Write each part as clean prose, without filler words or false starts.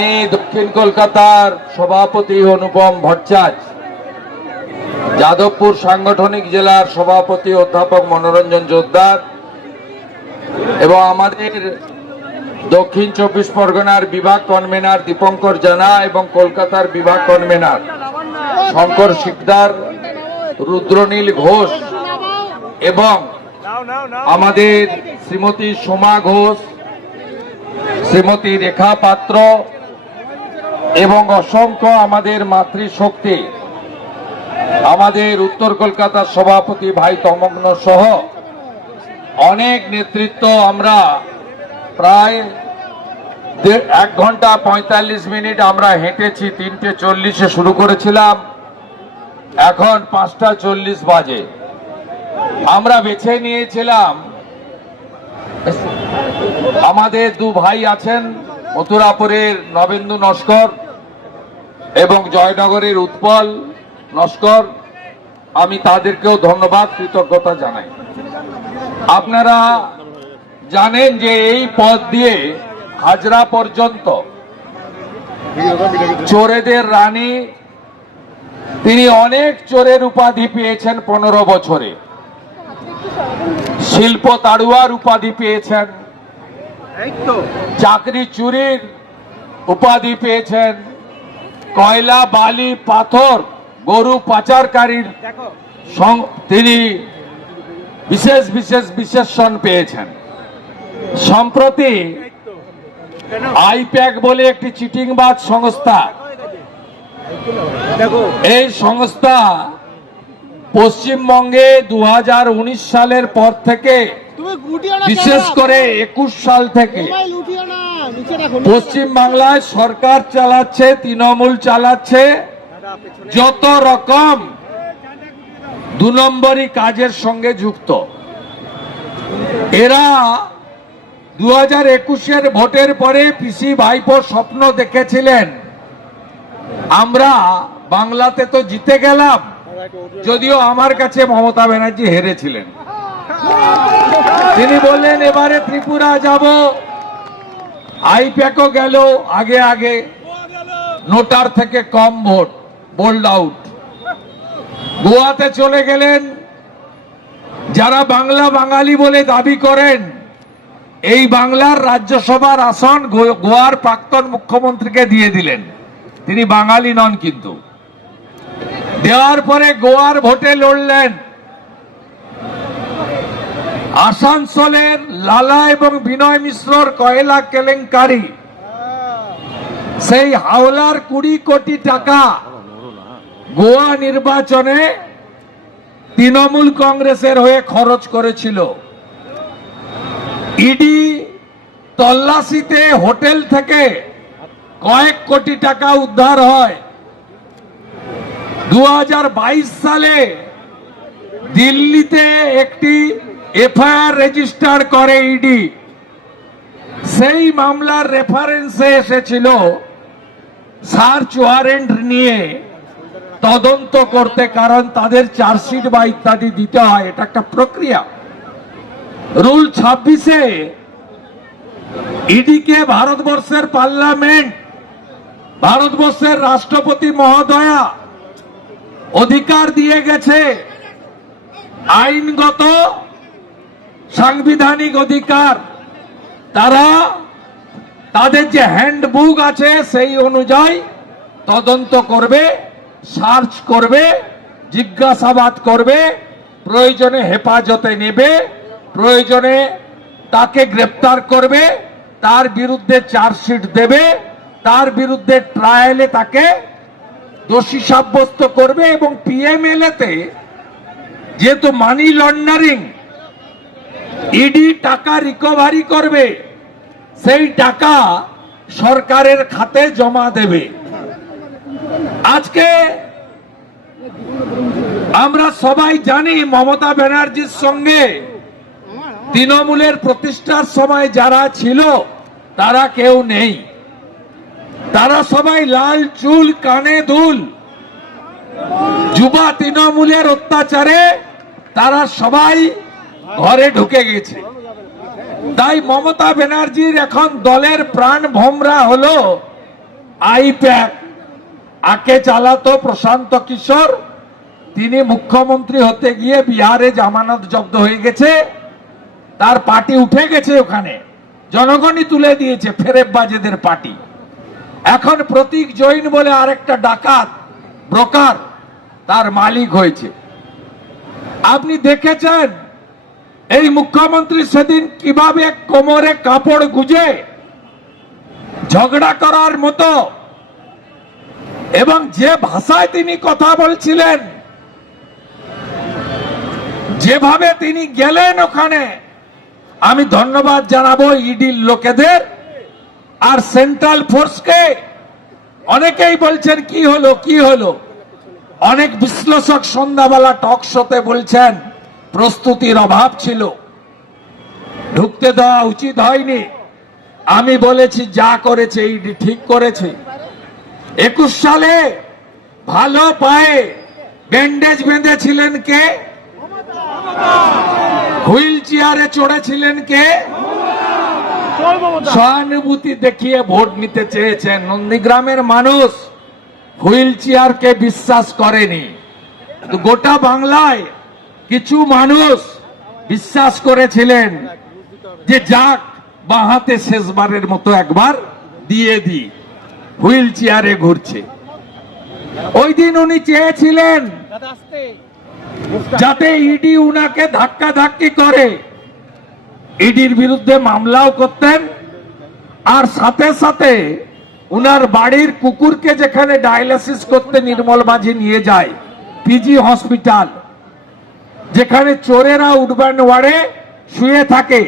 আমি দক্ষিণ কলকাতার সভাপতি অনুপম ভট্টাচার্য, যাদবপুর সাংগঠনিক জেলার সভাপতি অধ্যাপক মনোরঞ্জন জোদ্দার এবং আমাদের দক্ষিণ 24 পরগনার বিভাগ কনভেনার দীপঙ্কর জানা এবং কলকাতার বিভাগ কনভেনার শঙ্কর শিকদার, রুদ্রনীল ঘোষ এবং আমাদের শ্রীমতী সোমা ঘোষ, শ্রীমতী রেখা পাত্র এবং অসংখ্য আমাদের মাতৃশক্তি, আমাদের উত্তর কলকাতার সভাপতি ভাই তমগ্ন সহ অনেক নেতৃত্ব। আমরা প্রায় 1 ঘন্টা 45 মিনিট আমরা হেঁটেছি। 3:40-এ শুরু করেছিলাম, এখন 5:40 বাজে। আমরা বেছে নিয়েছিলাম, আমাদের দু ভাই আছেন, মথুরাপুরের নবেন্দু নস্কর এবং জয়নগরের উৎপল নস্কর, আমি তাদেরকেও ধন্যবাদ কৃতজ্ঞতা জানাই। আপনারা জানেন যে এই পথ দিয়ে হাজরা পর্যন্ত চোরেদের রানী, তিনি অনেক চোরের উপাধি পেয়েছেন 15 বছরে। শিল্প তাড়ুয়ার উপাধি পেয়েছেন, চাকরি চুরির উপাধি পেয়েছেন, কয়লা বালি পাথর গরু পাচারকারীর তিনি বিশেষ বিশেষ বিশেষণ পেয়েছেন। সম্প্রতি আইপ্যাক বলে একটি চিটিংবাজ সংস্থা, এই সংস্থা পশ্চিমবঙ্গে 2019 সালের পর থেকে, বিশেষ করে 21 সাল থেকে পশ্চিম বাংলায় সরকার চালাচ্ছে, তৃণমূল চালাচ্ছে, যত রকম 2 নম্বরই কাজের সঙ্গে যুক্ত। এরা 2021-এর ভোটের পরে পিসি ভাইপো স্বপ্ন দেখেছিলেন, আমরা বাংলাতে তো জিতে গেলাম, যদিও আমার কাছে মমতা ব্যানার্জি হেরেছিলেন। তিনি বললেন এবারে ত্রিপুরা যাব, আইপ্যাকও গেল আগে আগে, নোটার থেকে কম ভোট, বোল্ড আউট। গোয়াতে চলে গেলেন, যারা বাংলা বাঙালি বলে দাবি করেন, এই বাংলার রাজ্যসভার আসন গোয়ার প্রাক্তন মুখ্যমন্ত্রীকে দিয়ে দিলেন, তিনি বাঙালি নন। কিন্তু দেওয়ার পরে গোয়ার ভোটে লড়লেন। আসানসোলের লালা এবং বিনয় মিশ্রর কয়লা কেলেঙ্কারি, সেই হাওলার 20 কোটি টাকা গোয়া নির্বাচনে তৃণমূল কংগ্রেসের হয়ে খরচ করেছিল। ইডি তল্লাশিতে হোটেল থেকে কয়েক কোটি টাকা উদ্ধার হয়। 2022 সালে দিল্লিতে একটি এফআইআর রেজিস্টার করে ইডি, সেই মামলার রেফারেন্সে এসেছিল সার্চ ওয়ারেন্ট নিয়ে তদন্ত করতে, কারণ তাদের চার্জশিট বা ইত্যাদি দিতে হয়, এটা একটা প্রক্রিয়া। রুল 26-এ ইডিকে ভারতবর্ষের পার্লামেন্ট, ভারতবর্ষের রাষ্ট্রপতি মহোদয়া অধিকার দিয়ে গেছে, আইনগত সাংবিধানিক অধিকার। তারা তাদের যে হ্যান্ডবুক আছে সেই অনুযায়ী তদন্ত করবে, সার্চ করবে, জিজ্ঞাসাবাদ করবে, প্রয়োজনে হেফাজতে নেবে, প্রয়োজনে তাকে গ্রেপ্তার করবে, তার বিরুদ্ধে চার্জশিট দেবে, তার বিরুদ্ধে ট্রায়ালে তাকে দোষী সাব্যস্ত করবে। এবং পিএমএলএতে যেহেতু মানি লন্ডারিং, ইডি টাকা রিকভারি করবে, সেই টাকা সরকারের খাতে জমা দেবে। আজকে আমরা সবাই জানি মমতা ব্যানার্জির সঙ্গে তৃণমূলের প্রতিষ্ঠার সময় যারা ছিল তারা কেউ নেই, তারা সবাই লাল চুল, কানে দুল। যুবা তৃণমূলের অত্যাচারে তারা সবাই ঘরে ঢুকে গেছে। তাই মমতা ব্যানার্জির এখন দলের প্রাণ ভোমরা হলো আইপ্যাক আকে চালাতো প্রশান্ত কিশোর, তিনি মুখ্যমন্ত্রী হতে গিয়ে বিহারে জামানত জব্দ হয়ে গেছে, তার পার্টি উঠে গেছে, ওখানে জনগণই তুলে দিয়েছে, ফেরেববাজেদের পার্টি। এখন প্রতীক জৈন বলে আরেকটা ডাকাত ব্রোকার তার মালিক হয়েছে। আপনি দেখেছেন এই মুখ্যমন্ত্রী সেদিন কিভাবে কোমরে কাপড় গুজে ঝগড়া করার মতো এবং যে ভাষায় তিনি কথা বলছিলেন, যেভাবে তিনি গেলেন ওখানে, আমি ধন্যবাদ জানাবো ইডির লোকেদের আর সেন্ট্রাল ফোর্সকে। অনেকেই বলছেন কি হলো কি হলো, অনেক বিশ্লেষক সন্ধ্যাবেলা টক শোতে বলছেন প্রস্তুতির অভাব ছিল, ঢুকতে দেওয়া উচিত হয়নি। আমি বলেছি যা করেছে ইডি ঠিক করেছে। 21 সালে ভালো পায়ে ব্যান্ডেজ বেঁধেছিলেন কে? হুইল চেয়ারে চড়েছিলেন কে? সহানুভূতি দেখিয়ে ভোট নিতে চেয়েছেন। নন্দীগ্রামের মানুষ হুইল চেয়ারকে বিশ্বাস করেনি, গোটা বাংলায় কিছু মানুষ বিশ্বাস করেছিলেন যে যাক বাহাতে শেষবারের মতো একবার দিয়ে দি, হুইল চেয়ারে ঘুরছে। ওই দিন উনি চেয়েছিলেন যাতে ইডি উনাকে ধাক্কা ধাক্কি করে, ইডির বিরুদ্ধে মামলাও করতেন, আর সাথে সাথে উনার বাড়ির কুকুরকে যেখানে ডায়ালিসিস করতে নির্মল মাঝি নিয়ে যায়, পিজি হসপিটাল, যেখানে চোরেরা উঠবেন ওয়ার্ডে শুয়ে থাকে,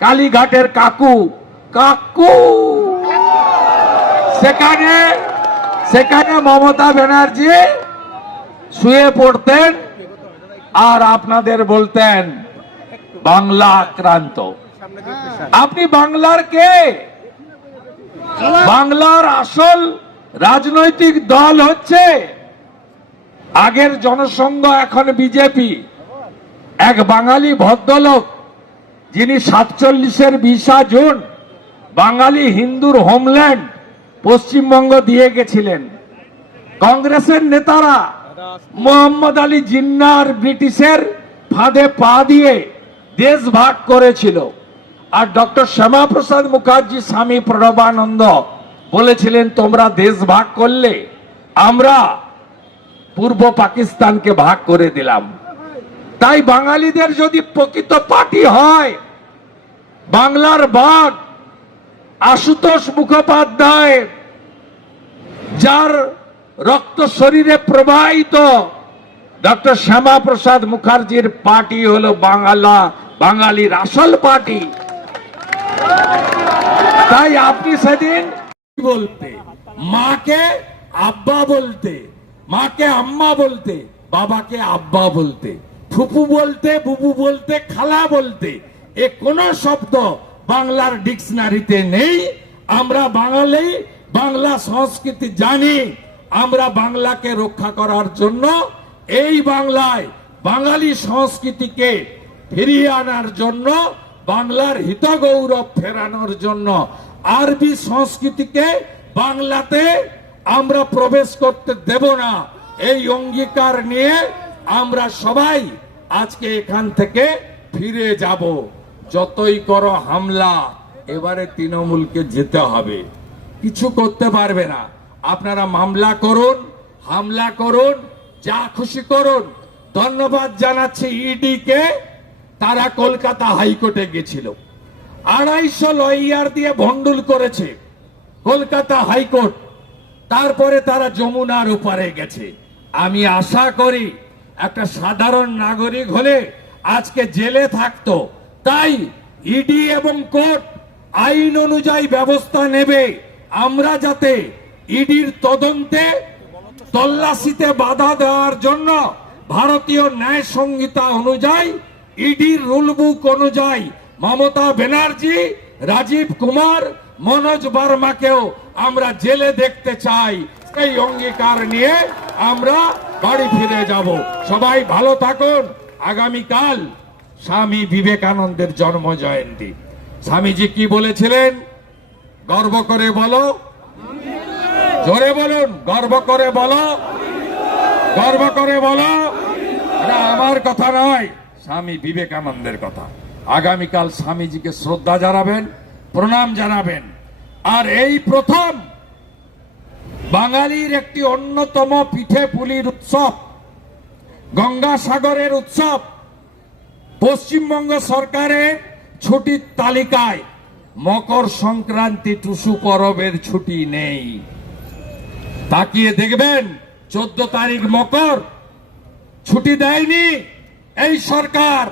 কালীঘাটের কাকু কাকু, সেখানে মমতা ব্যানার্জি শুয়ে পড়তেন আর আপনাদের বলতেন বাংলা আক্রান্ত। আপনি বাংলার কে? বাংলার আসল রাজনৈতিক দল হচ্ছে আগের জনসংঘ, এখন বিজেপি। এক বাঙালি ভদ্রলোক যিনি 47-এর 20 জুন বাঙালি হিন্দুর হোমল্যান্ড পশ্চিমবঙ্গ দিয়ে গেছিলেন। কংগ্রেসের নেতারা মোহাম্মদ আলী জিন্নার ব্রিটিশের ফাঁদে পা দিয়ে দেশ ভাগ করেছিল, আর ডক্টর শ্যামাপ্রসাদ মুখার্জি, স্বামী প্রণবানন্দ বলেছিলেন তোমরা দেশ ভাগ করলে আমরা পূর্ব পাকিস্তানকে ভাগ করে দিলাম। তাই বাঙালিদের যদি প্রকৃত পার্টি হয়, বাংলার বাঘ আশুতোষ মুখোপাধ্যায়, যার রক্ত শরীরে প্রবাহিত, ডক্টর শ্যামাপ্রসাদ মুখার্জির পার্টি হলো বাঙালির আসল পার্টি। তাই আপনি সেদিন বলতে, মাকে আব্বা বলতে, মাকে আম্মা বলতে, বাবাকে আব্বা বলতে, ফুপু বলতে, বুবু বলতে, খালা বলতে, এ কোন শব্দ বাংলার ডিকশনারিতে নেই। আমরা বাঙালি, বাংলা সংস্কৃতি জানি। আমরা বাংলাকে রক্ষা করার জন্য, এই বাংলায় বাঙালি সংস্কৃতিকে ফিরিয়ে আনার জন্য, বাংলার হিত গৌরব ফেরানোর জন্য, আরবি সংস্কৃতিকে বাংলাতে আমরা প্রবেশ করতে দেব না, এই অঙ্গীকার নিয়ে আমরা সবাই আজকে এখান থেকে ফিরে যাব। যতই করো হামলা, এবারে তৃণমূলকে যেতে হবে, কিছু করতে পারবে না। আপনারা মামলা করুন, হামলা করুন, যা খুশি করুন। ধন্যবাদ জানাচ্ছি ইডি কে, তারা কলকাতা হাইকোর্টে গেছিল, 250 লয়ার দিয়ে ভন্ডুল করেছে কলকাতা হাইকোর্ট, তারপরে তারা যমুনার ওপারে গেছে। আমি আশা করি একটা সাধারণ নাগরিক হলে আজকে জেলে থাকতো। তাই ইডি এবং কোর্ট আইন অনুযায়ী ব্যবস্থা নেবে। আমরা যাতে ইডির তদন্তে, তল্লাশিতে বাধা দেওয়ার জন্য ভারতীয় ন্যায় সংহিতা অনুযায়ী, ইডির রুল বুক অনুযায়ী মমতা ব্যানার্জি, রাজীব কুমার, মনোজ বার্মাকেও আমরা জেলে দেখতে চাই। এই অঙ্গীকার নিয়ে আমরা বাড়ি ফিরে যাব। সবাই ভালো থাকুন। আগামীকাল স্বামী বিবেকানন্দের জন্ম জয়ন্তী। স্বামীজি কি বলেছিলেন গর্ব করে বলো? জোরে বলুন, গর্ব করে বলো, গর্ব করে বলো। এটা আমার কথা নয়, স্বামী বিবেকানন্দের কথা। আগামীকাল স্বামীজিকে শ্রদ্ধা জানাবেন, প্রণাম জানাবেন। আর এই প্রথম বাঙালির একটি অন্যতম পিঠে পুলির উৎসব, গঙ্গাসাগরের উৎসব, পশ্চিমবঙ্গ সরকারের ছুটির তালিকায় মকর সংক্রান্তি টুসু পরবের ছুটি নেই। তাকিয়ে দেখবেন 14 তারিখ মকর, ছুটি দেয়নি এই সরকার।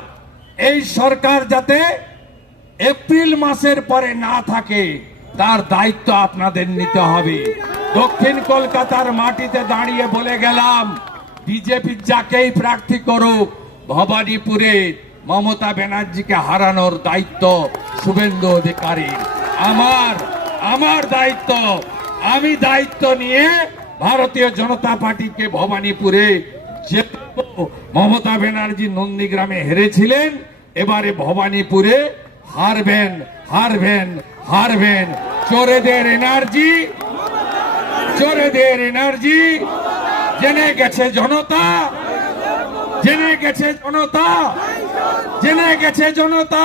এই সরকার যাতে এপ্রিল মাসের পরে না থাকে তার দায়িত্ব আপনাদের নিতে হবে। দক্ষিণ কলকাতার মাটিতে দাঁড়িয়ে বলে গেলাম, বিজেপি যাকেই প্রার্থী করুক, ভবানীপুরে মমতা ব্যানার্জিকে হারানোর দায়িত্ব শুভেন্দু অধিকারীর। আমার দায়িত্ব, আমি দায়িত্ব নিয়ে ভারতীয় জনতা পার্টিকে ভবানীপুরে জেতাবো। মমতা ব্যানার্জি নন্দীগ্রামে হেরেছিলেন, এবারে ভবানীপুরে হারবেন, হারবেন, হারবেন। চোরেদের এনার্জি, চোরেদের এনার্জি জেনে গেছে জনতা, জেনে গেছে জনতা, জেনে গেছে জনতা।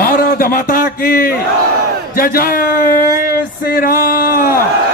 ভারত মাতা কি জয়, জয় শ্রী রাম।